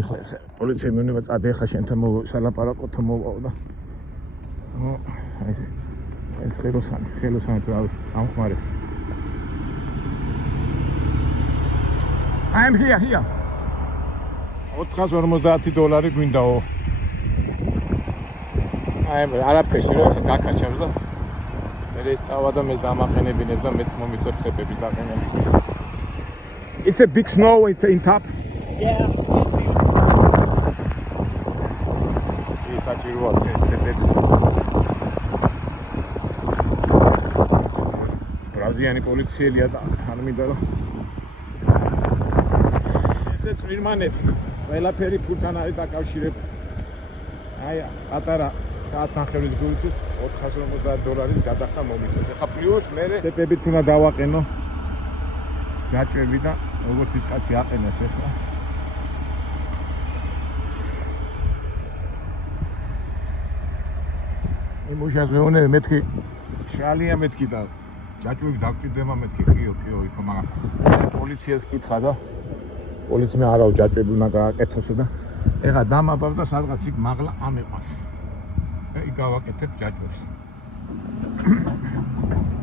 ეხლა პოლიცია მეუბნება წადი ეხლა შენთან სალაპარაკოთ მოვაო და ეს ხელოსანი თუ არის ამხმარე. I'm here. $450 გვინდაო. არაფერში რა გაკაჩავს და მე ეს წავა და მე დამაყენებინებ და მეც მომიწევ ცეპების დაყენება. It's a big snow, it's in top. Yeah. It's საჭიროა ცეპები. ბრაზილიანი პოლიციელია და არ მინდა რომ ესე წვირმანეთ ყველაფერი ფულთან არის დაკავშირებული. აი პატარა საათნახევრის გულთვის $450 გადახდა მომიწევს. ეხლა პლუს მე ცეპებიც უნდა დავაყენო. ჯაჭვები და როგორც ის კაცი აყენებს ეხლა. იმუშაზე უნდა მეთქი შალია მეთქი და ჯაჭვები დაგჭირდება მეთქი კიო იქო მაგრამ პოლიციას კითხა და პოლიციამ არაო ჯაჭვები უნდა გააკეთოსო და ეხლა დამაბავ და სადღაც იქ მაღლა ამიყვანს. იქ გავაკეთებ ჯაჭვებს.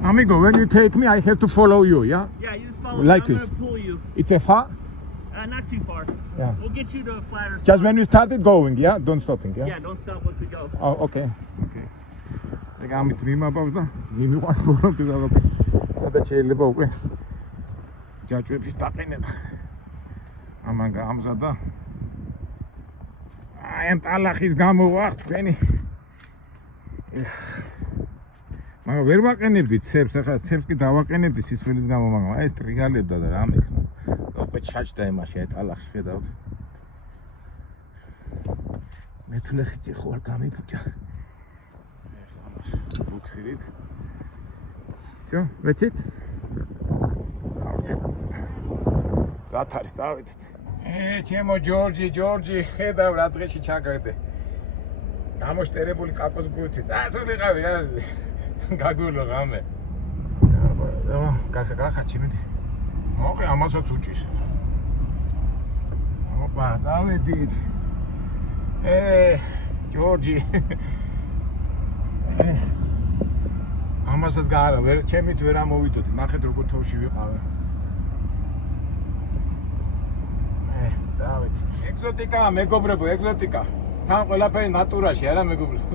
Amigo, when you take me, I have to follow you, yeah? Yeah, you just follow Like me. I'm this. gonna pull you. It's a far? Not too far. Yeah. We'll get you to a flatter spot. Just when you started going, yeah? Don't stopping, yeah? Yeah, don't stop once we go. Oh, okay. ეგ ამით მიმაბავს და მიმიყვანს ბოლომდე რაღაც სადაც შეიძლება უკვე ჯაჭვების დაყენება. ამან გაამზადა. აი ამ ტალახის გამო ვახ თქვენი. მაგრამ ვერ ვაყენებდით ცებს, ახლა ცებს კი დავაყენებდი სისხლის გამო, მაგრამ აი ეს ტრიგალებდა და რა მექნა. უკვე ჩაჭდა იმაში აი ტალახში ხედავთ. მე თლეხი ხო არ გამიფუჭა. Buxirít. Все, that's it. Zat არის, წავედით. ჩემო ჯორჯი, ხედავ რა დღეში ჩაგაგდე. გამოშტერებული ყაკოს გუთი. წასულიყავი რა. გაგულო ღამე. გახა ჩემი. მოყე ამასაც უჭის. ოპა, წავედით. ჯორჯი. ამასაც გაარა ვერ ჩემით ვერ ამოვიდოდი ნახეთ როგორ თოვში ვიყავე წავით ეგზოტიკა მეგობრებო ეგზოტიკა თან ყველაფერი ნატურაში არა მეგობრებო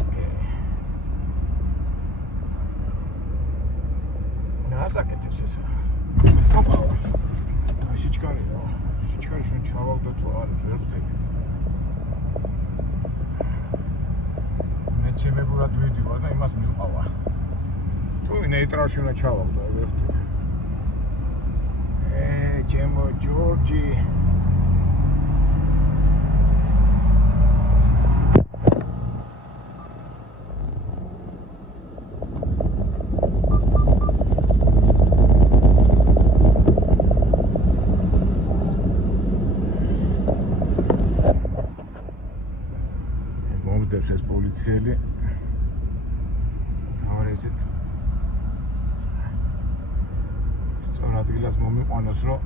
ოკეი ნასაკეთებს ეს ოპა სიჩქარე შენ ჩავავდო თუ არა ვერ ვთები ჩემებურად ვიდივარ და იმას მივყავა. თუ ნეიტრალში უნდა ჩავავდო, ვერ ვთქვი. ჩემო ჯორჯი. მომძებს ეს პოლიციელი. ესეთ სწორ ადგილას მომიყვანოს რომ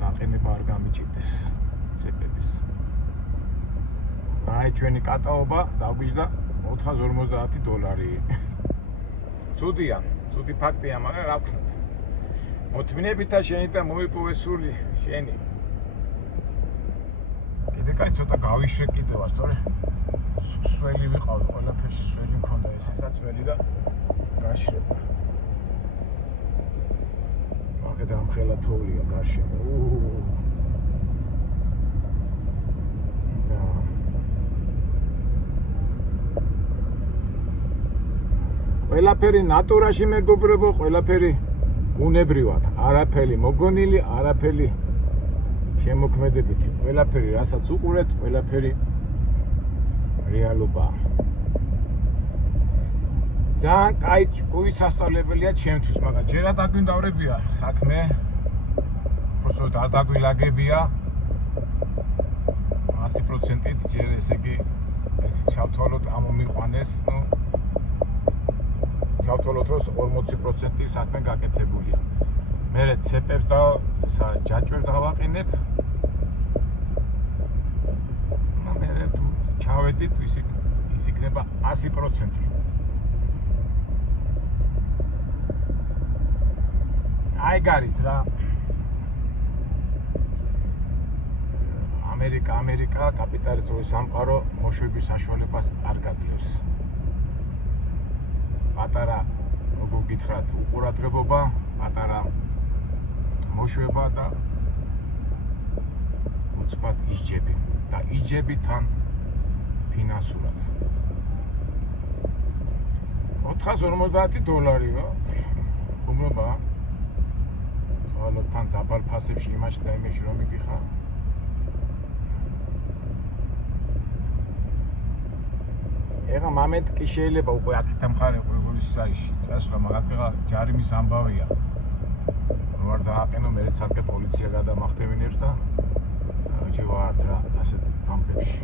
დაყენება არ გამიჭირდეს ცეპების. აი ჩვენი კატაობა დაგვიჯდა $450. ცუდია, ცუდი ფაქტია, მაგრამ რა ვქნათ. მოთმინებითა შენი და მოიპოვე სული შენი. კიდე კაი ცოტა გავიშვე კიდევაც, თორე სველი ვიყავი, ყველაფერში სველი მქონდა ესეც სველი და გაშრება. მაგეთ ამხელა თოვლია გარშემო. ყველაფერი ნატურაში მეგობრებო, ყველაფერი უნებრივად, არაფერი მოგონილი, არაფერი შემოქმედებითი. ყველაფერი რასაც უყურეთ, ყველაფერი რეალობაა. ძალიან კაი ჭკუის სასწავლებელია ჩემთვის, მაგრამ ჯერა დაგვინდავრებია საქმე. უბრალოდ არ დაგვილაგებია 100%-ით ჯერ ესე იგი ეს ჩავთვალოთ ამომიყვანეს, ნუ ჩავთვალოთ რომ 40% საქმე გაკეთებულია. მე ცეპებს და ჯაჭვებს დავაყენებ. მე თუ ჩავედით ის იქნება 100%. აი გარის რა. ამერიკა კაპიტალისტური სამყარო მოშვების საშუალებას არ გაძლევს. პატარა როგორ გითხრათ, უყურადღებობა, პატარა მოშვება და უცბად ისჯები და ისჯები თან ფინანსურად. $450-ო ხუმრობა. თან დაბალ ფასებში იმაში და იმაში რომ მიდიხარ. ეხა მომენტ კი შეიძლება უკვე აქეთ ამხარე ყურგულის საიში წასვლა, მაგრამ ეხა ჯარიმის ამბავია. ვარ დააყენო მე ცალკე პოლიცია გადამახტევინებს და ჯევართ რა ასეთ ამბებში.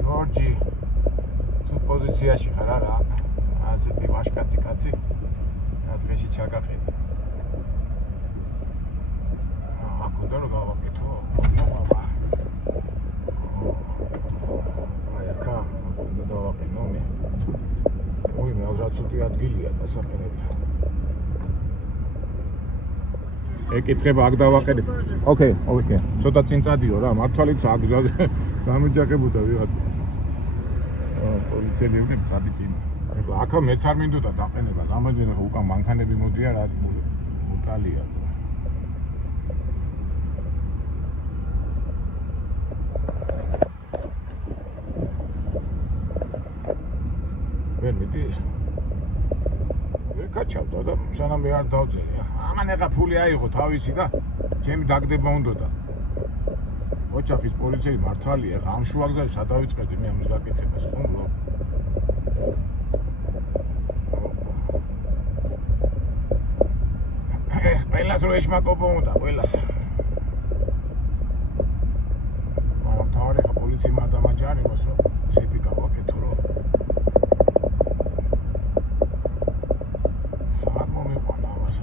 ჯორჯი ცუდ პოზიციაში ხარ არა? ასეთი ვაშკაცი კაცი რა დღეში ჩაგაყენე. აქ უნდა რომ გავაკეთო. აი აქ უნდა დავაყენო მე. ой, მე აღარ ცოტი ადგილია დასაყენებლად. ეკითხება აქ დავაყენებ. ოკეი. ცოტა წინ წადიო რა, მართალიც აქ გზაზე გამიჯახებოდა ვიღაცა. პოლიციელები წადი წინ. ეხლა აქ მეც არ მინდოდა დაყენება, გამოდიან ახლა უკან მანქანები მოდიან რა მუტალია. ვერ მიდის? ვერ კაჩავდა და სანამ მე არ დავწერე. ამან ეხა ფული აიღო თავისი და ჩემი დაგდება უნდოდა. ოჯახის პოლიციელი მართალია, ეხა ამ შუაგზაში სადავიწყედი მე ამის გაკეთებას, ხომ? ყველას რო ეშმაკობო უნდა, ყველას. მაგრამ თავარი ხა პოლიციამ დამაჯარიმოს რომ ცეპი გავაკეთო რომ. სად მომიყვანა ამას.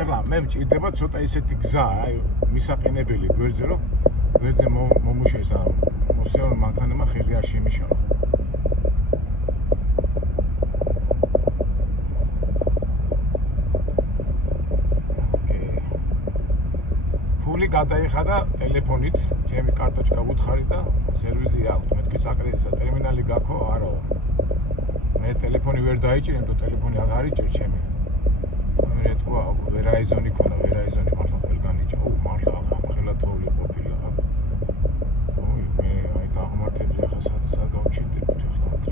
ეხლა მე მჭირდება ცოტა ისეთი გზა, აი მისაყენებელი გვერდზე რომ გვერდზე მომუშეს ამ მოსეულ მანქანებმა ხელი არ შემიშალა. გადაიხადა ტელეფონით, ჩემი კარტოჩკა ვუთხარი და სერვიზი აქვს. მეთქი საკრედიტო ტერმინალი გაქო, არაო. მე ტელეფონი ვერ დაიჭირე, და ტელეფონი აღარ იჭირ ჩემი. მე თქვა, ვერაიზონი ქონა, ვერაიზონი მართლა ყველგან იჭა. მართლა აღარ ხელა თოვლი ყოფილა. ой, მე აი დაღმართებზე ახლა სად გავჩიდებით ახლა აქ.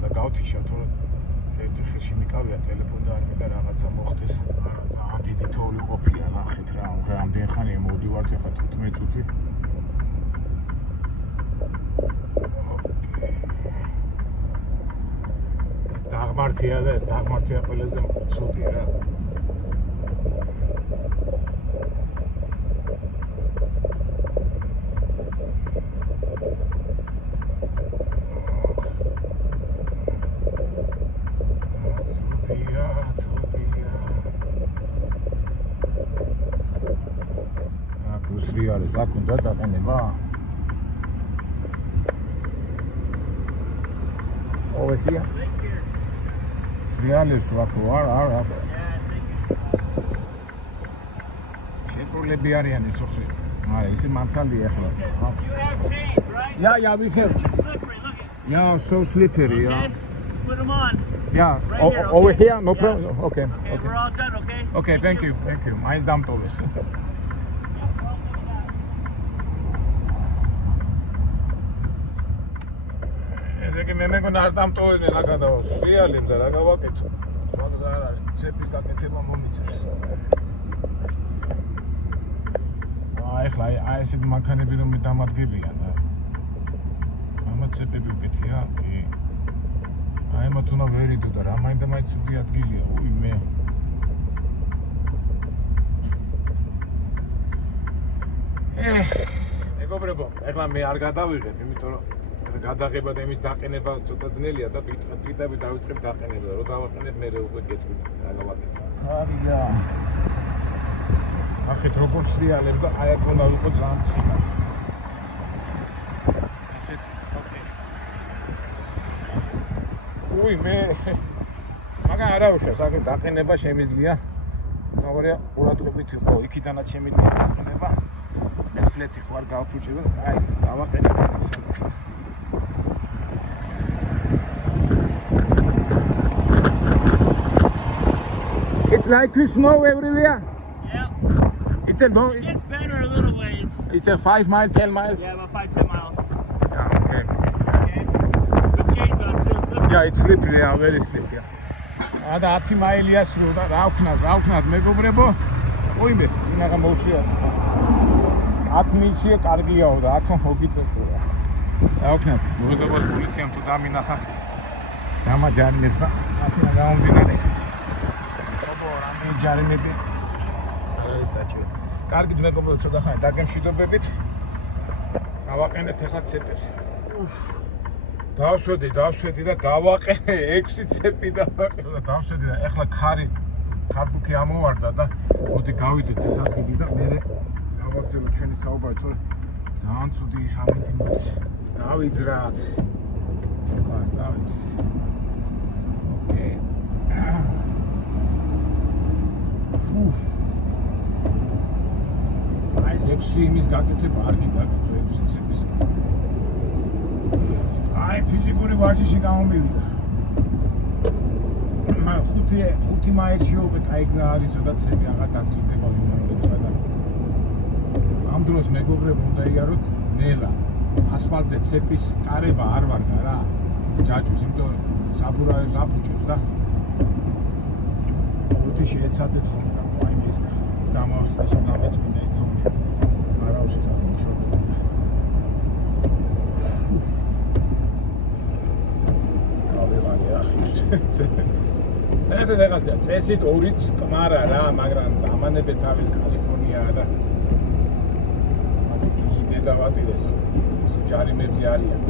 და გავთიშა თუ ერთი ხელში მიკავია ტელეფონი და არ მინდა რაღაცა მოხდეს. ძალიან დიდი თოვლი ყოფილა, ნახეთ რა, ამდენ ხანია მოვდივართ ახლა 15 წუთი. დაღმართია და ეს დაღმართია ყველაზე ცუდია რა. სრიალებს აქ უნდა დაყენება? over here? სრიალებს აქ არ შეკრულები არიან ეს ოხრი. მაგრამ ისე მართალია ახლა. You have chains, right? Yeah, we have. Slippery, look at. Yeah, so slippery. Okay, put them on. Yeah, Right here, over okay? here, no Yeah. problem. Okay. Okay, we're all done, okay? Okay, thank you. Maïs damtoves. ზეგი მე მეგონა არ დამტოვებდნენ რა გადავალ რეალებს და რა გავაკეთო მაგას არ არის ცეპის გაკეთება მომიწევს ეხლა აი ესეთ მანქანები რომ დამადგებიან და ამათ ცეპები უკეთია კი აი მათ უნდა ვერიდო და რა მაინდა მაინც უდი ადგილია უი მე მეგობრებო ეხლა მე არ გადავიღებ იმიტომ რომ გადაღება და იმის დაყენება ცოტა ძნელია და პიტები დავიწყებ დაყენება რომ დავაყენებ მე უკვე გეტყვით რა გავაკეთე არია ახეთ როგორ სრიალებ და აი აქ უნდა ვიყო ძალიან მწიფად ახეთ ოკეი უი მე მაგა არაუშავს აქეთ დაყენება შემიძლია თორე ყურადღებით იყო იქიდანაც შემიძლია დაყენება მე ფლეტი ხო არ გავფუჭებ და აი დავაყენებ ამას It's like you snow everywhere. Yeah. It's a long. It gets better a little ways. It's a 5 miles, 10 miles. Yeah, about 5-10 miles. Yeah, okay. Okay. With chains on, still slippery. Yeah, it's slippery. Yeah, very slippery. Ada 10 მაილია სულ და რა ვქნათ მეგობრებო. ოიმე, ინაღა მოუწია. 10 მილშია კარგიაო და 10 მოგიწევს რა. რა ვქნათ, მოგზაურობ პოლიციამ თუ დამინახა. დამაჯარიმებს და 10 გამომდინარე. ცოტა რამე ჯარიმები არ არის საჭირო. კარგი მეგობრებო, ცოტა ხანი დაგემშვიდობებით. დავაყენეთ ახლა ცეპებს. დავშვედი და დავაყენე 6 ცეპი დავშვედი და ახლა ქარბუქი ამოვარდა და მოდი გავიდეთ ეს ადგილი და მე გავაგზავნოთ ჩვენი საუბარი თორე ძალიან ცუდი ის ამენტი მოდის. დავიძრათ. დავიძრათ. ოკეი. აი ეს 6 იმის გაკეთება არ გიგაკეთო 6 ცეპის. აი ფიზიკური ვარჯიში გამომივიდა. მაგრამ 5 მაილში უკვე კაი გზა არის, სადაც ცეპი აღარ დაგჭირდება ვიმართება და ამ დროს მეგობრებო უნდა იაროთ ნელა. ასფალტზე ცეპის ტარება არ ვარგა რა. ჯაჭვის, იმიტომ საბურავებს აფუჭებს და უთი შეეცადეთ ხოლმე რა. აი ეს დამავიწყეს და მეწმინდა ეს თომი. არა უშეთა მუშაობა. საერთოდ ეხლა წესით 2-იც კმარა რა, მაგრამ ამანებე თავის კალიფორნიაა და მათი კიჟი დედავატირეს, ჯარიმებზე არიან.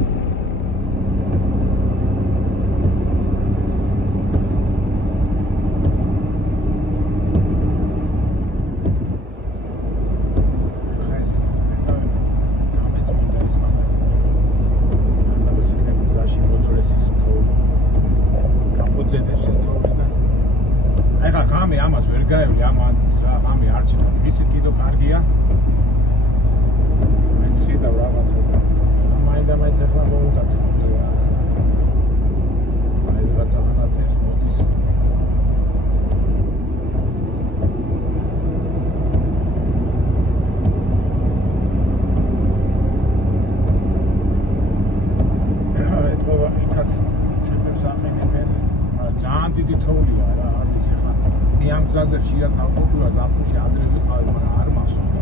ამას ვერ გაევლი ამ ანძის რა, ღამე არ ჩნდება. ისიც კიდო კარგია. მეც ხედავ რაღაცას და მაინდა-მაინც ახლა მოვუდათ რა. აი რაღაცა ანათებს მოდის. ეთქვა იქაც ცეპებს აყენებენ. ძალიან დიდი თოვლია რა, არ ვიცი ხა მე ამ გზაზე ხშირად ავყოფილა ზაფხულში ადრე ვიყავი, მაგრამ არ მახსოვს.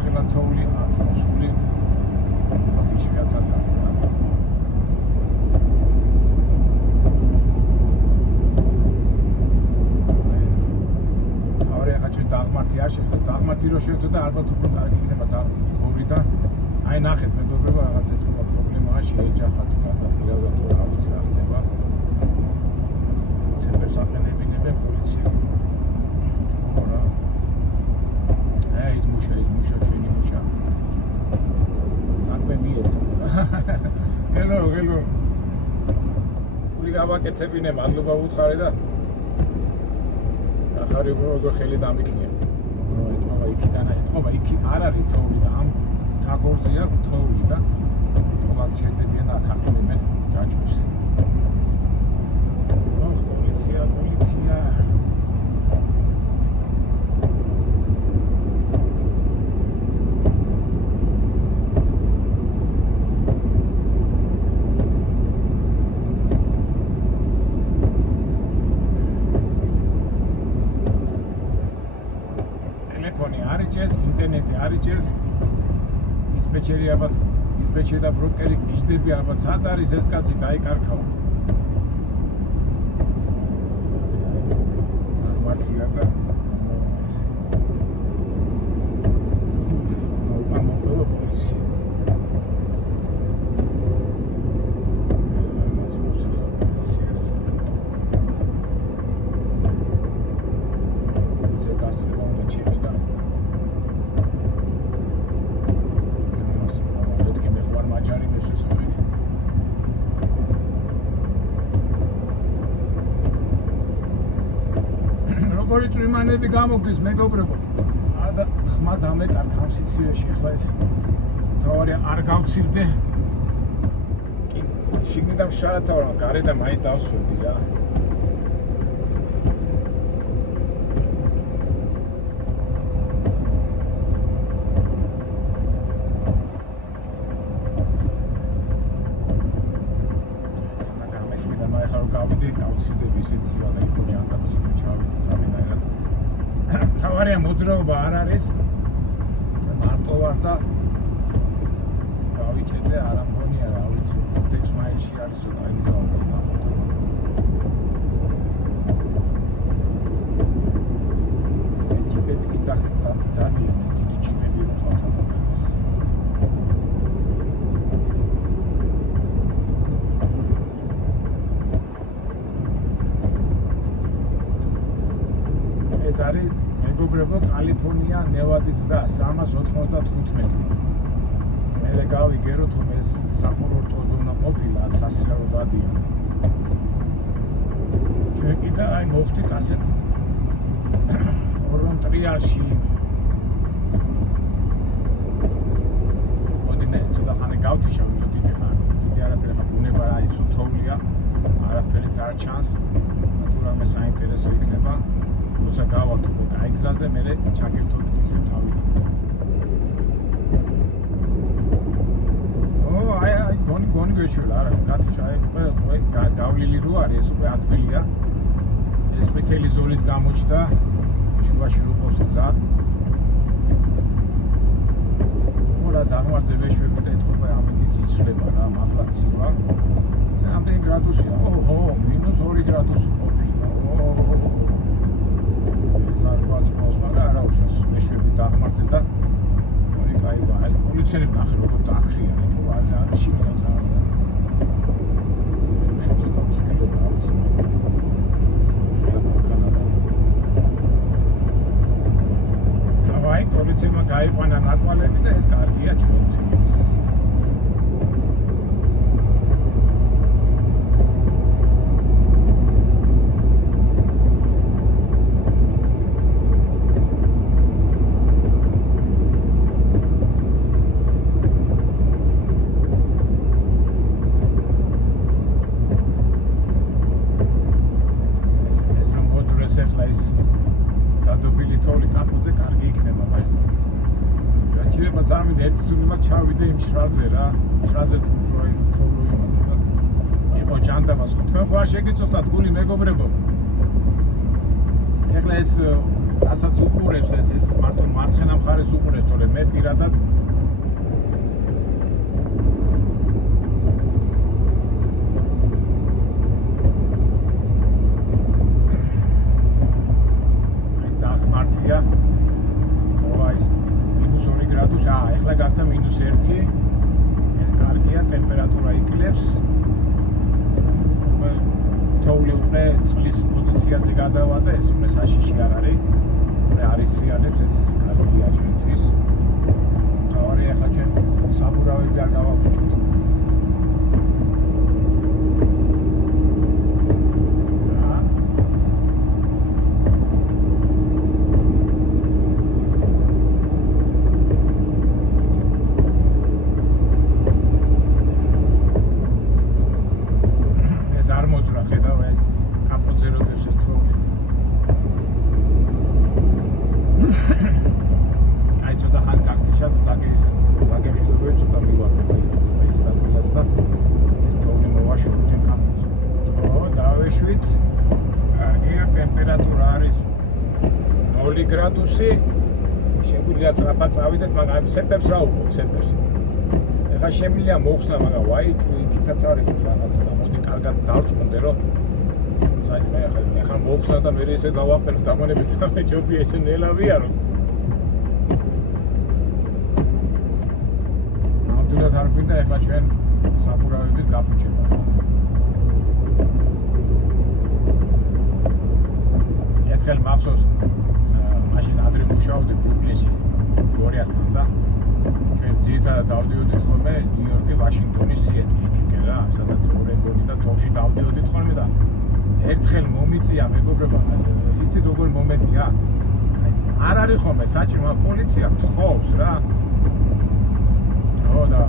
ხება თოვლი ახლოსული იშვიათად არის. თავი ახლა ჩვენ დაღმართი არ შევხვდით. დაღმართი რო შევხვდით და ალბათ უფრო კარგი იქნება და გორი და აი ნახეთ მეგობრებო რაღაც ეთქვა პრობლემაა შეეჯახა თუ გადაყირავდა თუ რა ვიცი რა ხდება. ცეპებს აყენებინებენ პოლიცია. ora. ის მუშა ჩვენი მუშა. საქმე მიეცა. hello. ფული გავაკეთებინე, მადლობა უთხარი და ახარი როგორ ხელი დამიქნია. ეთქვა იქი არ არის თოვლი და ამ ქაკორზია თოვლი და ეთქვა ჩერდებიან ახაყენებენ ჯაჭვს. Policja. არის ჭერს დისპეჩერი ალბათ დისპეჩერი და ბროკერი გიждები ალბათ სად არის ეს კაცი დაიკარქავა მართია და მოგამოყვა პოლიცია როგორი წვიმანები გამოგდის მეგობრებო და ხმა დამეკარგა სიცივეში ახლა ეს თავარი არ გავცილდე კი შიგნიდან შარათავ რა გარედან მაინც დავსვენდი რა გავცილდები ისეთ სივალე იყო ჯანდაბას ჩავიდეთ რამენაირად თავარია მოძრაობა არ არის მარტო ვარ და გავიჭედე არა მგონია რა ვიცი 5 მაილში არის ცოტა იგზავნა ნახოთ ჯიპები კიდახეთ დადიან დიდი ჯიპები როხავთ ეს არის მეგობრებო კალიფორნია ნევადის გზა 395 მეტრი მე გავიგერო თუ ეს საკურორტო ზონა ყოფილა აქ სასიარო დადიან ჩვენ კიდე აი მოვხდით ასეთ ორონ ტრიალში ოდინე ცოტა ხანი გავთიშავ დიდი არაფერი ხა ბუნება აი სუთოვლია არაფერიც არ ჩანს თუ რამე საინტერესო იქნება როცა გავართ უკვე კაი გზაზე მე ჩაგერთობით ისე თავიდან აი გონი გეშულა არა გათიშა აი უკვე გავლილი რო არის ეს უკვე ადვილია ეს ყვითელი ზოლის გამოჩნდა შუაში რო ყოფს გზა მორა დამარზე ვეშვები და ეთქობა ამინდიც იცვლება რა მაღლაცივა ეს რამდენი გრადუსია ოჰო -2 გრადუსი ყოფილა და არა უშავს მეშვები დაღმართზე და ორი კაი აი პოლიციელები ნახე როგორ დააქრიან ეთქო არ შიგნით რა მე ცოტა თვითონ ავწი აი პოლიციამ გაიყვანა ნაკვალები და ეს კარგია ჩვენთვის ჩავიდე იმ შრაზე რა შრაზე თუ თოლო იმაზე და იყო ჯანდაბას ხო თქვენ ხო არ შეგიწევთ გული მეგობრებო ეხლა ეს რასაც უყურებს ეს მარტო მარცხენა მხარეს უყურებს თორე მე პირადად აი დაღმართია -2 გრადუსი, ეხლა გახდა -1. ეს კარგია, ტემპერატურა იკლებს. თოვლი უკვე წყლის პოზიციაზე გადავა და ეს უკვე საშიში არ არის. უკვე არის რეალებს ეს კარგია ჩვენთვის. თავარი ეხლა ჩვენ საბურავები არ გავაფუჭოთ. გრადუსი შეგვიძლია სწრაფად წავიდეთ, მაგრამ ცეპებს რა უყო, ცეპებს. ეხლა შემიძლია მოხსნა, მაგრამ ვაი, იქითაც არის რაღაცა და მოდი კარგად დავწმუნდე, რომ საჭმე ეხლა მოხსნა და მე ესე გავაყენო დამონებით და ჯობია ესე ნელა ვიაროთ. ნამდვილად არ გვინდა ეხლა ჩვენ საბურავების გაფუჭება. ერთხელ მახსოვს მაშინ ადრე მუშაობდი ბრუკლინში გორიასთან და ჩვენ ძირითადად დავდიოდით ხოლმე ნიუ-იორკი, ვაშინგტონი, სიეტლი იქიდან რა, სადაც ორეგონი და თოვში დავდიოდით ხოლმე და ერთხელ მომიწია მეგობრებო, იცით როგორ მომენტია? არ არის ხოლმე საჭირო პოლიცია თხოვს რა. ო და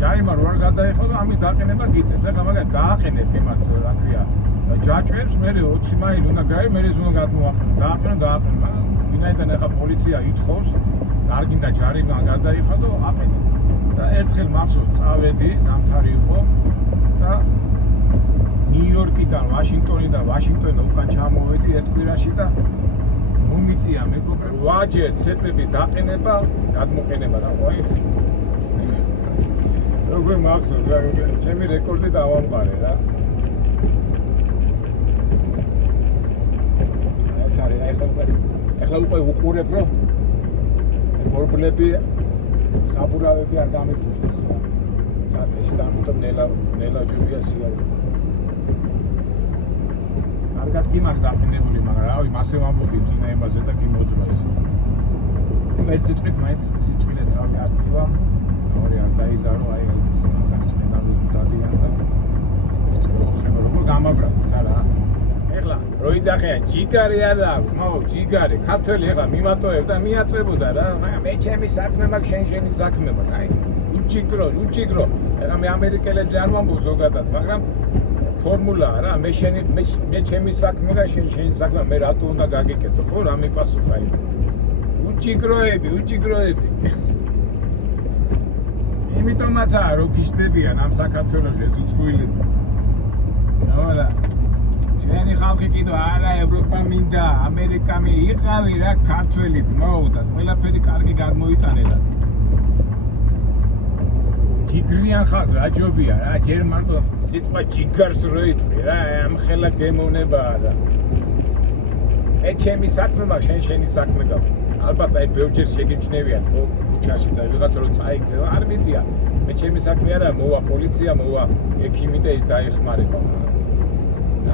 ჯარიმა რო არ გადაიხადო, ამის დაყენება გიწევს. ეხლა მაგალითად დააყენეთ იმას, რა ქვია, ჯაჭვებს, მე 20 მაილი უნდა გაი, მე ეს უნდა გადმოაყენო. დააყენო. ვინაიდან ეხლა პოლიცია ითხოვს, არ გინდა ჯარიმა გადაიხადო, აყენე. და ერთხელ მახსოვს წავედი, ზამთარი იყო და ნიუ-იორკიდან ვაშინგტონიდან უკან ჩამოვედი ერთ კვირაში და მომიწია მეგობრებო, ვაჯერ ცეპები დაყენება, გადმოყენება და ვაი როგორ მახსოვს რა, ჩემი რეკორდი დავამყარე რა. ეს არის ეხლა უკვე უყურებ რომ ბორბლები საბურავები არ გამიფუშდეს რა. საერთოდ ამიტომ ნელა ჯობია სიარული. კარგად კი მაქვს დაყენებული, მაგრამ რავი, მასე ვამბობდი წინა ემაზე და კი მოძრა ეს. ერთ სიტყვით მაინც სიტყვილეს თავი არ ტკივა. ორი არ დაიზარო, აი ეს მაგარის მენალოს დადიან და ის თქო როგორ გამაბრაზეს არა. ეხლა რო იძახიან ჯიგარი არა აქვს, მაგრამ ჯიგარი ქართველი ეხლა მიმატოებ და მიაწვებოდა რა, მაგრამ მე ჩემი საქმე მაქვს, შენი საქმე მაქვს. აი უჯიგრო. ეხლა მე ამერიკელებს არ ვამბობ ზოგადად, მაგრამ ფორმულაა რა, მე ჩემი საქმე და შენი საქმე, მე რატო უნდა გაგიკეთო, ხო, რა მიპასუხა იმ. უჯიგროები. იმიტომაცაა რომ გიშდებიან ამ საქართველოში ეს უცხოელები. და ჩვენი ხალხი კიდევ არა ევროპა მინდა, ამერიკა იყავი რა, ქართველი ძმაო და ყველაფერი კარგი გადმოიტანე და ჯიგრიან ხალხს რა ჯობია რა, ჯერ მარტო სიტყვა ჯიგარს რო იტყვი რა, ამ ხელა გემოვნებაა და მე ჩემი საქმე მაქვს, შენი საქმე გაქვს. ალბათ აი ბევრჯერ შეგიმჩნევიათ ხო ქუჩაში და ვიღაცა რო წაიქცევა, არ მიდია. მე ჩემი საქმე არა, მოვა პოლიცია, მოვა ექიმი და ის დაეხმარება.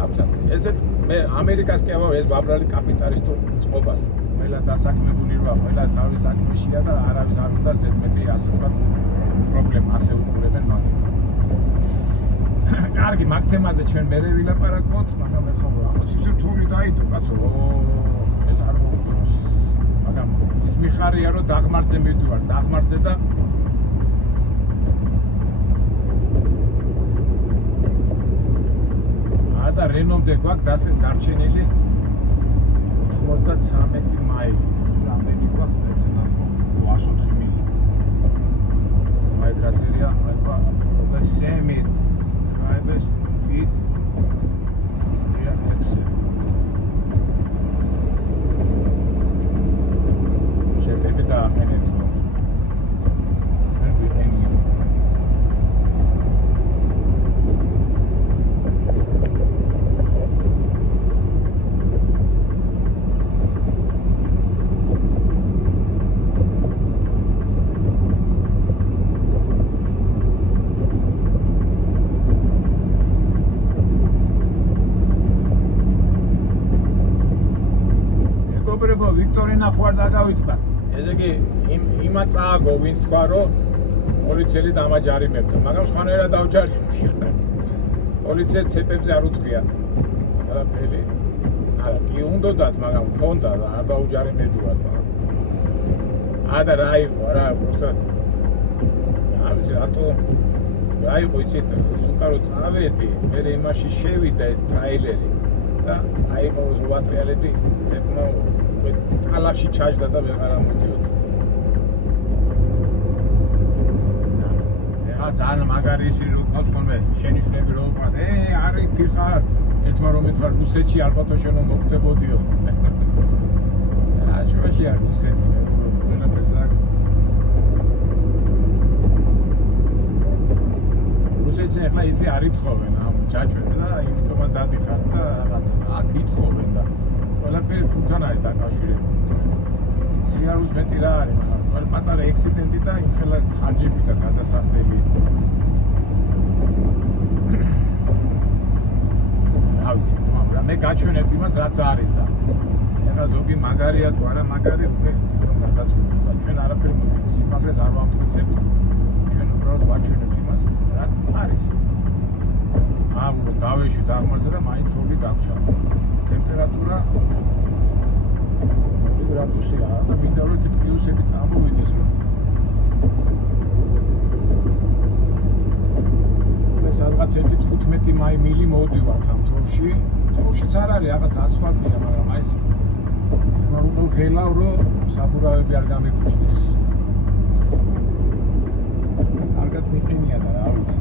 აბსოლუტურად. ესეც მე ამერიკას კი ავავ ეს ვაბრალი კაპიტალისტურ წყობას. ყველა დასაქმებული როა, ყველა თავის საქმეშია და არავის არ უნდა ზედმეტი ასე ვთქვათ პრობლემა ასე უყურებენ მაგ. კარგი, მაგ თემაზე ჩვენ მერე ვილაპარაკოთ, მაგრამ ეხლა ახაც ისე თური დაიდო, კაცო. ეს არ მოუწონს. მაგრამ ის მიხარია რომ დაღმართზე მიდივარ, დაღმართზე და და რენომდე გვაქვს დარჩენილი 93 მაილი. რამდენი გვაქვს ეს ნახო 204 მილი. მაიგრაცია ალბათ over 7 drivers feet. შეფები და ამენეთო. ვიქტორინა ხوار დაგავიწყდა. ესე იგი იმა წააგო ვინც თქვა რომ პოლიციელი დამაჯარიმებდა, მაგრამ სხვანაირად დავჯარიმდი. პოლიციას ცეპებზე არ უთქვია. არაფერი. არა, კი უნდათ, მაგრამ მქონდა და არ დაუჯარიმებდათ, მაგრამ. და რა იყო რა, просто არ ვიცი რატო რა იყო იცით, სუკარო წავედი, მე იმაში შევიდა ეს ტრაილერი და აი მოვატრიალეთი ცეპმა ტალახში ჩაჯდა და ვეღარ ამოდიოდი. ძალიან მაგარი ისინი რო ყავს ხოლმე შენიშვნები რო უყვათ, არის ფიხარ ერთმა რომ ეთქვა რუსეთში ალბათო შენ მოხდებოდიო. რა შუაში არ რუსეთი ვერაფერს არ რუსეთში ახლა ისე არ ითხოვენ ამ ჯაჭვებს და იმიტომაც დადიხარ და რაღაცა აქ ითხოვენ და ყველაფერი ფულთან არის დაკავშირებული. სიარუს მეტი რა არის, მაგრამ პატარა ექსიდენტი და იმხელა ხარჯები და გადასახდები. რა ვიცი, მაგრამ მე გაჩვენებთ იმას, რაც არის და ეხლა ზოგი მაგარია თუ არა მაგარი, თვითონ გადაწყვეტეთ და ჩვენ არაფერი სიმაღლეს არ ვამტკიცებთ. ჩვენ უბრალოდ ვაჩვენებთ იმას, რაც არის. დავეშვი დაღმართზე და მაინც თოვლი გაგვჩა. ტემპერატურა 2 გრადუსია და მინდა რომ პლუსები წამოვიდეს რომ მე სადღაც 1.15 მილი მოვდივართ ამ თოვლში. თოვლშიც არ არის რაღაც ასფალტია, მაგრამ აი ეს რომ ხელავ რომ საბურავები არ გამიფუჭდეს. კარგად მიყინია და რა ვიცი.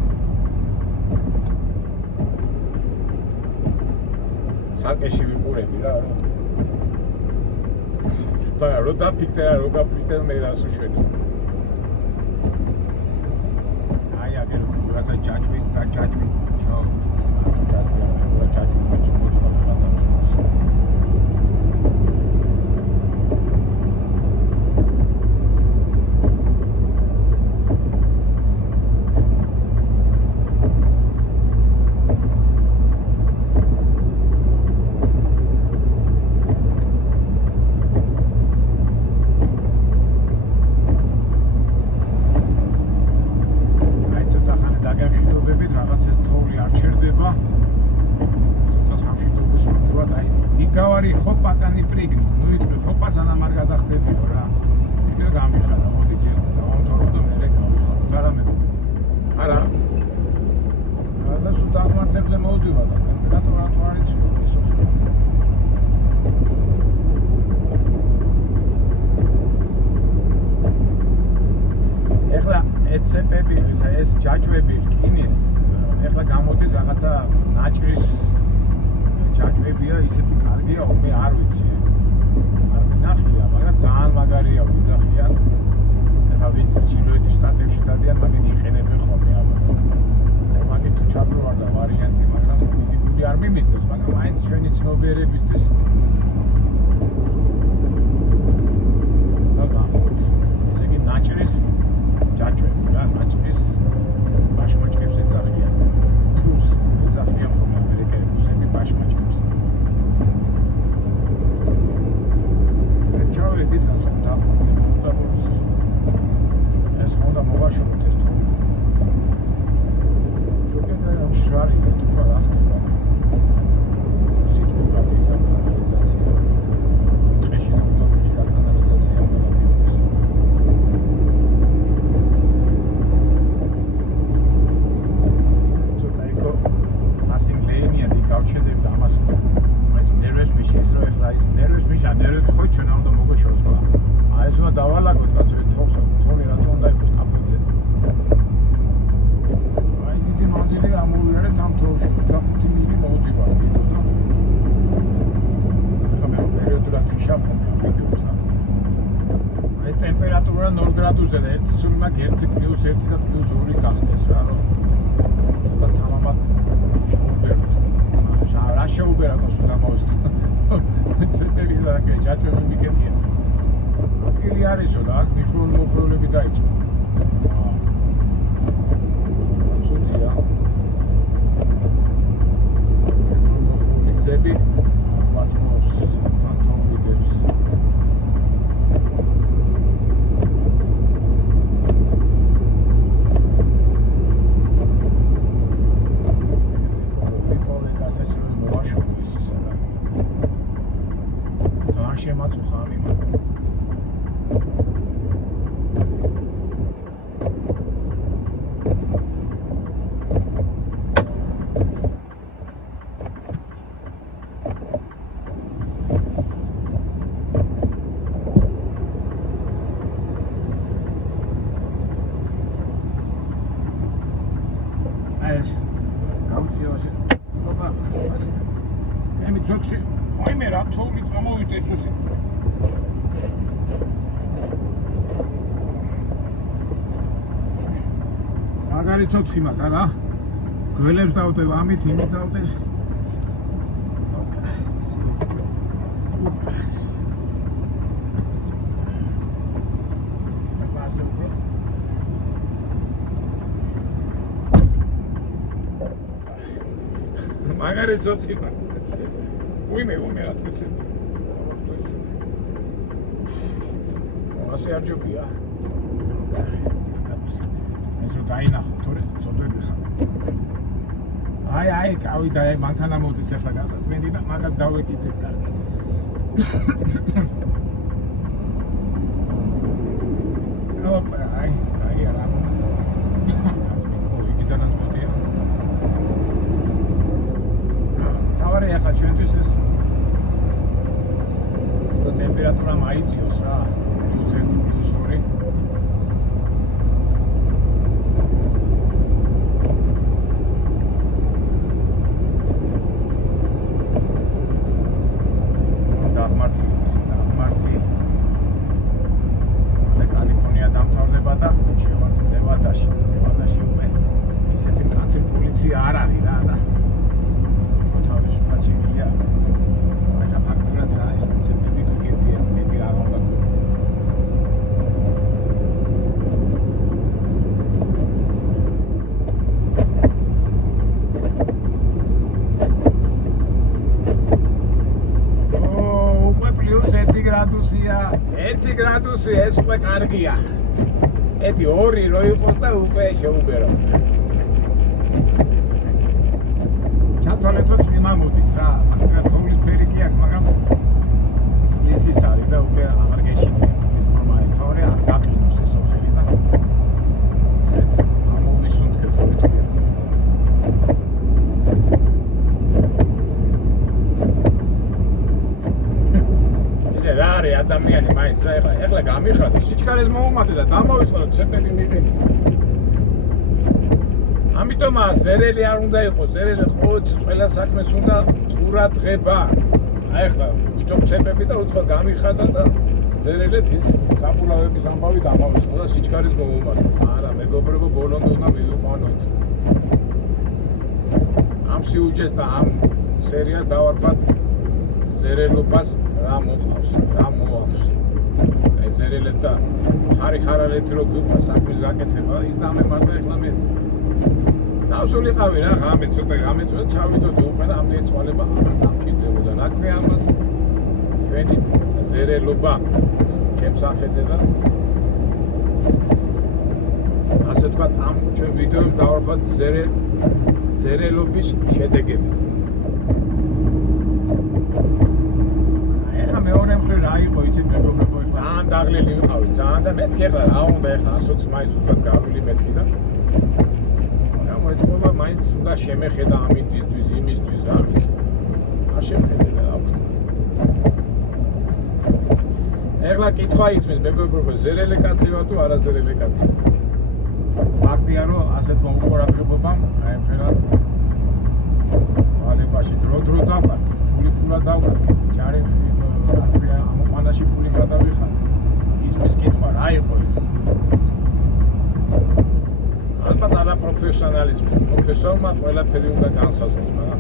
სარკეში ვიყურები რა. მაგრამ რო დაფიქრე რა, რო გაფიქრე მე რას უშვენი. აი აგერ რაღაცა ჯაჭვი და ჯაჭვი. ჩაო. ჯაჭვი რა, ჯაჭვი მოწმობს რაღაცა ჩოს. გავარი ხო პაკანი პრიგნის, ნუ იტყვი ხო პასანამ არ გადახდებიო რა. იქ გამიხარა, მოდი ჯერ დავამთავრო და მე გავიხაროთ არა მე. არა. და სულ დაღმართებზე მოვდივარ და ტემპერატურა თუ არ იცვლება ისო. ეხლა ეცეპები, ეს ჯაჭვები რკინის, ეხლა გამოდის რაღაცა ნაჭრის ჯაჭვებია, ისეთი კარგია, მე არ ვიცი. არ მინახია, მაგრამ ძალიან მაგარია, ვიძახიან. ეხლა ვინც ჩრდილოეთის შტატებში დადიან, მაგენ იყენებენ ხოლმე აბა. მაგით თუ ჩაბრავარ და ვარიანტი, მაგრამ დიდი გული არ მიმიწევს, მაგრამ მაინც ჩვენი ცნობიერებისთვის და ნახოთ. ესე იგი ნაჭრის ჯაჭვები რა, ნაჭრის ბაშმაჭკებს ეძახიან. თურს ეძახიან ხოლმე ამერიკელი რუსები ბაშმაჭკებს. ჩავედით გასულ დაღმართზე და ეს ხონდა მოვაშოროთ ეს თოვლი. ზოგადად შარი თუ რა ხდება. სიტყვად ის კანალიზაცია. დღეში ნამდვილად რა კანალიზაცია მოდის. ცოტა იქო passing lane-ია დი გავჩერდები და ამას მაინც ნერვებს მიშეს რომ ეხლა ის ნერვებს მიშა ნერვები ხო ჩვენ არ უნდა მოგოშოროს ბა. აი ეს უნდა დავალაგოთ კაცო ეს თოვლი რატო უნდა იყოს კაფეზე. აი დიდი მანძილი ამოვიარეთ ამ თოვლში 5 მილი მოვდივარ კიდე და ეხლა მე პერიოდულად ვიშახებ ვიდეოს და აი ტემპერატურა 0 გრადუსზე და ერთი სულ მაგ 1+1 და +2 გახდეს რა რომ და თამამად შეუბეროთ. რა შეუბერა გასულ გამოვისთ. ცეპები ზარაკე ჯაჭვები მიკეთია. ადგილი არისო და აქ მიხრულ-მოხრულები დაიწყო. ცუდია. მიხრულ-მოხრული გზები ვაჭმოს თან თოვლიდებს. შემაწუხა ამ იმან. აი ეს გავწიო ასე. ოპა. მე ცოტში აი მე რა თოვლი წამოვიდა ესუსი. მაგარი ცოცხი მაქვს რა. გველებს დავდებ ამით, იმით დავდებ. მაგარი ცოცხი მაქვს. უიმე რა თქმა ასე არ ჯობია. ეს რო დაინახო, თორე წოდები ხარ. აი, გავიდა, მანქანა მოდის ახლა გასაცმელი და მაგას დავეკიდებ კარგი. ოპა, აი არა. იქიდანაც მოდია. თავარი ახლა ჩვენთვის ეს ტემპერატურა მაიწიოს რა. +1, +2. კალიფორნია დამთავრდება და შევარდება ნევადაში უკვე ისეთი კაცი პოლიცია არ არის რა და თავისუფლად შეგვიძლია ახლა ფაქტურად რა ეს პრინციპები გიგეთია მეტი რა უნდა გრადუსია 1 გრადუსი ეს უკვე კარგია. 1-2 რო იყოს და უკვე შეუბერო. ჩათვალეთო წვიმა მოდის რა. ფაქტობრივად თოვლის ფერი კი აქვს, მაგრამ წყლის ის არის და უკვე აღარ გეშინია წყლის ფორმა. თორე არ გაყინოს ეს ოხელი და ეს ამოვისუნთქე თოვით კი. რა არის ადამიანი მაინც რა ეხლა გამიხადე სიჩქარეს მოუმატე და დამოვიწყო ცეპები მიყინე. ამიტომ ზერელი არ უნდა იყოს, ზერელი ყველა საქმეს უნდა ყურად ღება. აი ეხლა ვიტო ცეპები და უცხო გამიხადა და ზერელეთ ის საფულავების ამბავი დამოვიწყო და სიჩქარეს მოუმატე. არა, მეგობრებო, ბოლომდე უნდა მივიყვანოთ. ამ სიუჟეტს და ამ სერიას დავარქვათ ზერელობას რა მოყავს, რა მოაქვს. ზერელეთ და ხარიხარალეთ რო გიყვა საქმის გაკეთება, ის დამემართა ეხლა მეც. დავსულიყავი რა, ღამე ცოტა ჩავიდოდი უკვე და ამდენი წვალება არ დამჭირდებოდა. რა ქვია ამას? ჩვენი ზერელობა ჩემს სახეზე და ასე თქვა ამ ჩვენ ვიდეოს დავარქვათ ზერელობის შედეგები. მეორე მხრივ რა იყო იცით მეგობრებო ძალიან დაღლილი ვიყავი ძალიან და მეთქი ახლა რა უნდა ახლა 120 მაინც უბრალოდ გავილი მეთქი და გამოეთქობა მაინც უნდა შემეხედა ამისთვის იმისთვის არ ვიცი არ შემეხედა რა ვქნა ახლა კითხვა იწვევს მეგობრებო ზერელი კაცია თუ არა ზერელი კაცია ფაქტია რომ ასეთ მოუყურებლობამ აი მხერად თვალებაში დრო დავკარგე ფულად დავკარგე ჯარი ამოყვანაში ფული გადავიხადე. ისმის კითხვა რა იყო ეს? ალბათ არა პროფესიონალიზმი. პროფესორმა ყველაფერი უნდა განსაზღვროს, მაგრამ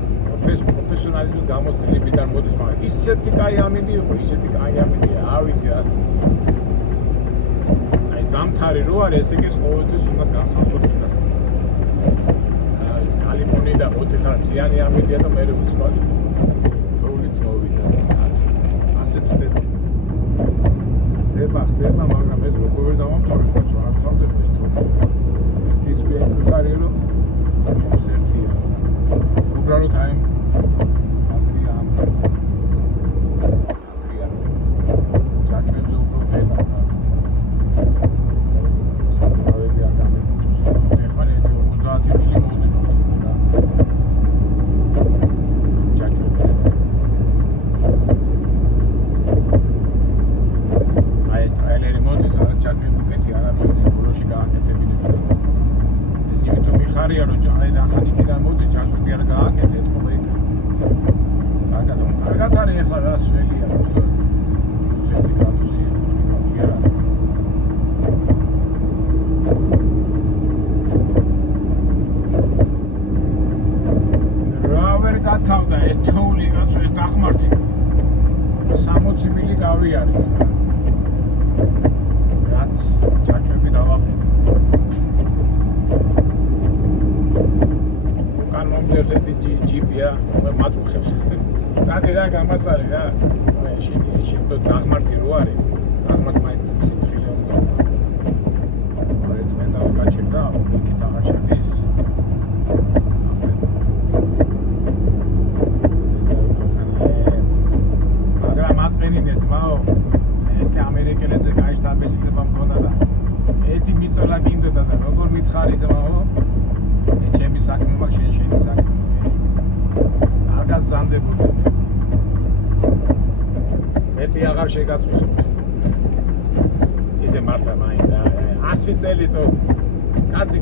პროფესიონალიზმი გამოსtildeებიდან მოდის, მაგრამ ისეთი კაი ამინდი იყო, ისეთი კაი ამინდია, არ ვიცი რა. აი ზამთარი რო არის, ესე იგი ყოველთვის უნდა განსაზღვროს ეს. აი კალიფორნია მოდი ხარ, ზიანი ამინდია და მე უცბად. თოვლიც მოვიდა. ასეც ხდება. ხდება, მაგრამ ეს როგორ დავამთავრებ, ხო არ თავდებ ეს თქო. თითქმის ხარი რომ ეს ერთია. უბრალოდ აი აკრია. ჯაჭვებზე უფრო ხდება. სამავები არ გამეფუჭოს. ეხლა 50 მილი მოვიდა რა. ჯაჭვებზე ტრეილერი მოდის, არა ჩაჭვი უკეთი არაფერი ბოლოში გააკეთებინებ. ეს იმიტომ მიხარია რომ აი ახალი იქიდან მოდის, ჩაჭვი არ გააკეთე ეთქობა იქ. კარგად არის ახლა რა სველია უბრალოდ. 1 გრადუსი იქნება. გამართი 60 მილი გავიარეთ რაც ჯაჭვები დავაყენე უკან მომდევს ერთი ჯიპია მაწუხებს წადი რა გამასარი რა ეში დაღმართი რო არის დაღმართს მაინც სიფრთხილე უნდა ეს მე დავკაჩებდა იქით აღარ შედის მაგრამ აწყენინე ძმაო ეს ამერიკელებზე კაი სტაბილიზება მქონდა და ერთი მიწოლა გინდოდა და როგორ მითხარი ძმაო ჩემი საქმე მაქვს შენი საქმე არ გაზანდებოდეთ მეტი აღარ შეგაწუხებთ ისე მართლა მაინც 100 წელი თუ კაცი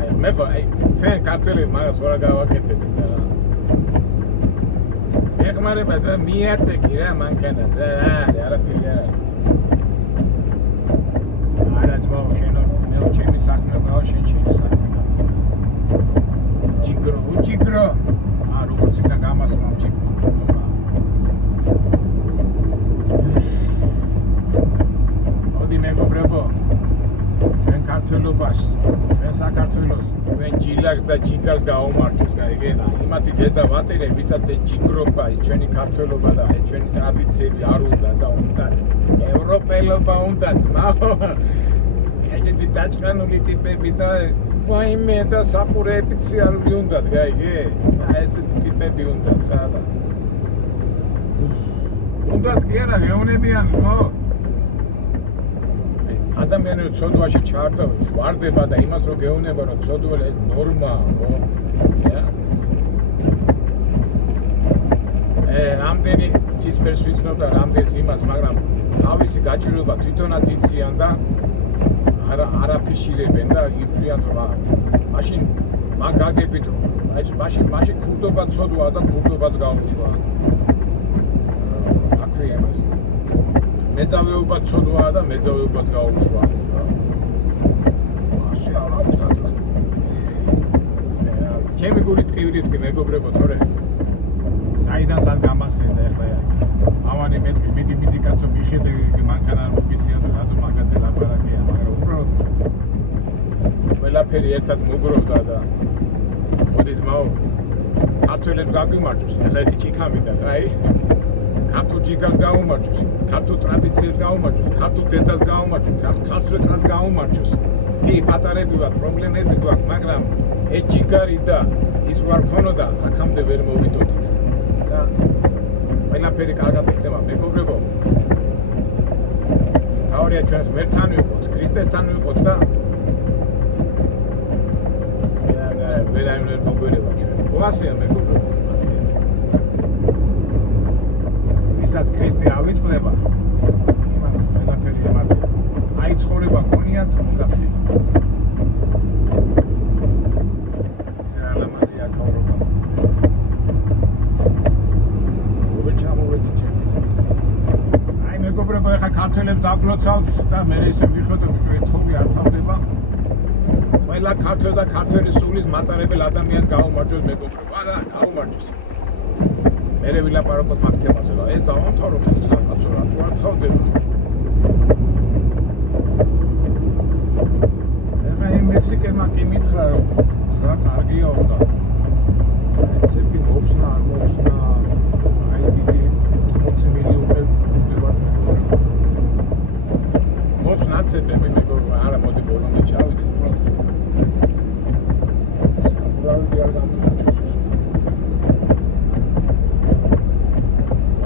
აი მე ხო აი ფენ კარტელი მაგას რა გავაკეთებთ რა ეხმარება და მიაწეკი რა მანქანას არაფერი არა ძმაო შენ მე ჩემი საქმე მაქვს შენი საქმე ჯიგრო როგორც იქა გამასვლა ჯიგრო მოდი მეგობრებო ჩვენ ქართველობას ჩვენ საქართველოს ჩვენ ჯილაკს და ჯიგარს გაუმარჯოს გაიგენა იმათი დედა ვატირე ვისაც ეს ჯიგრობა ის ჩვენი ქართველობა და ეს ჩვენი ტრადიციები არ უნდა და უნდა ევროპელობა უნდა ძმაო ესეთი დაჭყანული ტიპები და ვაიმე და საყურეები ციარული უნდათ გაიგე ესეთი ტიპები უნდათ რა და უნდათ კი არა გეუნებიან ხო ადამიანები ცოდვაში ჩვარდება და იმას რო გეუნება რომ ცოდველი ეს ნორმაა ხო რამდენი ცისფერს ვიცნობ და რამდენს იმას მაგრამ თავისი გაჭირვება თვითონაც იციან და არაფიშირებენ და იციან რა მაშინ მაგ გაგებით რომ აი მაშინ ქურდობა ცოდვა და ქურდობაც გაუშვა აკრიემას მეძავეობა ცოდვა და მეძავეობაც გაუშვა ასე არა ჩემი გულის ტყივილი თქვი მეგობრებო თორე საიდან სად გამახსენდა ახლა ამანი მეტყვი მიდი კაცო მიხედე მანქანა არ მოგისია და რატო მაგაზე ლაპარაკია მაგრამ უბრალოდ ყველაფერი ერთად მოგროვდა და მოდი ძმაო ქართველებს გაგვიმარჯოს ახლა ერთი ჭიქამიდა აი ქართულ ჯიგარს გაუმარჯოს ქართულ ტრადიციებს გაუმარჯოს ქართულ დედას გაუმარჯოს ქართულ ეთნოს გაუმარჯოს კი პატარები ვარ პრობლემები გვაქვს მაგრამ ეს ჯიგარი და ის ვარ ქონოდა აქამდე ვერ მოვიდოდით და ყველაფერი კარგად იქნება მეგობრებო თავია ჩვენს მერთან ვიყოთ ქრისტესთან ვიყოთ და ვერაიმერ მოგვერება ჩვენ ხო ასეა მეგობრებო ასეა ვისაც ქრისტე ავიწყდება იმას ყველაფერი ემართება აი ცხოვრება გქონიათ უნდა ზალამაზია ქაურობა აი მეგობრებო ეხა ქართველებს დაგლოცავთ და მე ისე ვიხოთ რომ ჩვენ თოვი არ თავდება ყველა ქართველ და ქართველის სულის მატარებელ ადამიანს გაუმარჯოს მეგობრებო არა გაუმარჯოს მე ვილაპარაკოთ მაგ თემაზე და ეს დავამთავროთ ეს საკაცო რა თუ არ თავდება ეხა იმ მექსიკელმა კი მითხრა რომ რა კარგია უნდა ეცები მოხსნა არ მოხსნა აი დიდი 80 მილიონი ვდებათ მოხსნა ცებები მეგობრებო არა მოდი ბოლომდე ჩავიდეთ უბრალოდ საკურავი არ გამოიწვევს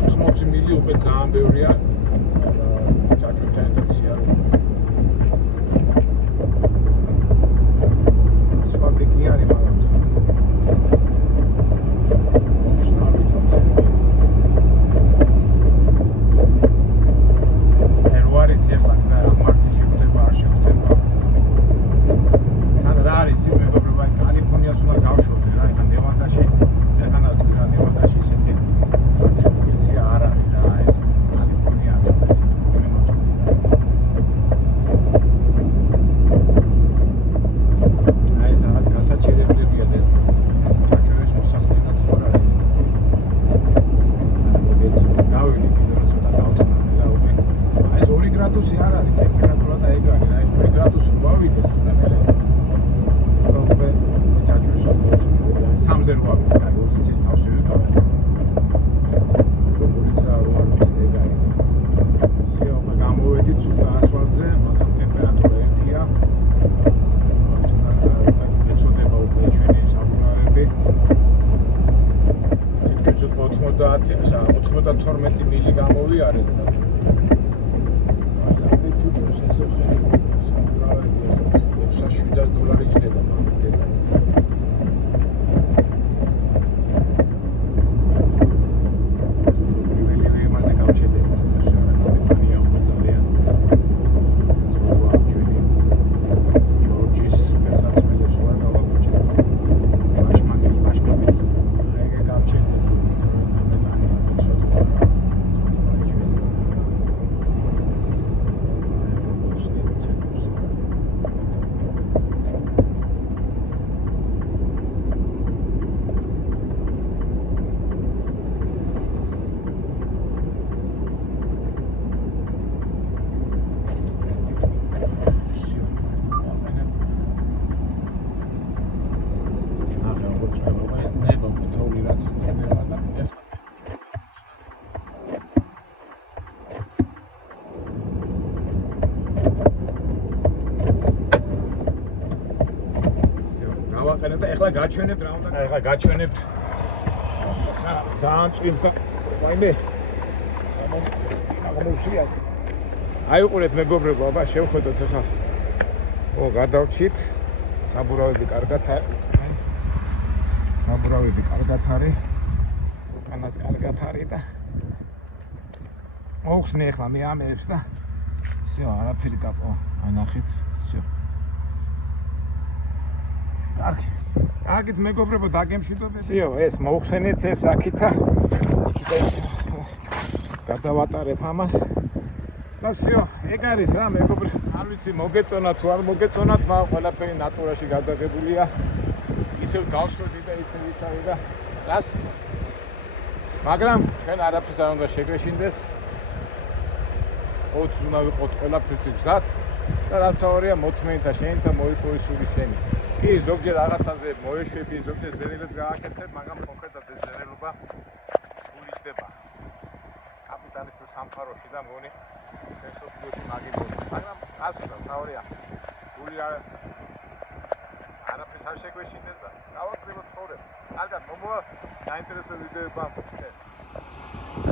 80 მილიონი ძალიან ბევრია ჯაჭვებთან ერთად სიარული ასფალტი კი არის მაგრამ კალიფორნია 3-ზე რო ავიდე, აი 20-ით თავში ვიყავ. როგორიცა რო არ ვიცით ეგარი. ისე უკვე გამოვედით სულ ასფალტზე, მაგრამ ტემპერატურა ერთია. ეწოდება უკვე ჩვენი საბურავები. თითქოს 92 მილი გამოვიარეთ და აი ჩუჩოს ესე საბურავები $600 ჯდება მაგის დედალი. გავაყენებ და ეხლა გაჩვენებთ რა უნდა. ეხლა გაჩვენებთ. ძალიან წვიმს და ვაიმე. აღმოუშვიათ. აი უყურეთ მეგობრებო, აბა შევხედოთ ეხლა. ო, გადავჩით. საბურავები კარგად არის. საბურავები კარგად არის. უკანაც კარგად არის და მოხსნე ეხლა მე ამებს და всё, არაფერი გაკო. აი ნახეთ, всё. კარგით მეგობრებო, დაგემშვიდობებით. всё, ეს მოხსენეთ ეს აქითა. იქიდან გადავატარებ ამას. და всё, ეგ არის რა მეგობრებო. არ ვიცი მოგეწონათ თუ არ მოგეწონათ, მაგრამ ყველაფერი ნატურაში გადაღებულია. ისევ გავშროდი და ისევ ისავი და რას. მაგრამ ჩვენ არაფერს არ უნდა შეგვეშინდეს. ოც უნდა ვიყოთ ყველაფრისთვის გზად და რა თავია მოთმენითა შენითა მოიპოვოს სული შენი. კი, ზოგჯერ რაღაცაზე მოეშვები, ზოგჯერ ზერელად გააკეთებ, მაგრამ კონკრეტად ეს ზერელობა სული ჯდება. კაპიტანის თუ სამყაროში და მგონი ჩვენ სოფლიოში მაგი მოდის. მაგრამ ასულა თავია. სული არაფერს არ შეგვეშინდეს და გავაგზავნოთ ცხოვრება. კარგად, მომოვა საინტერესო ვიდეოები ამ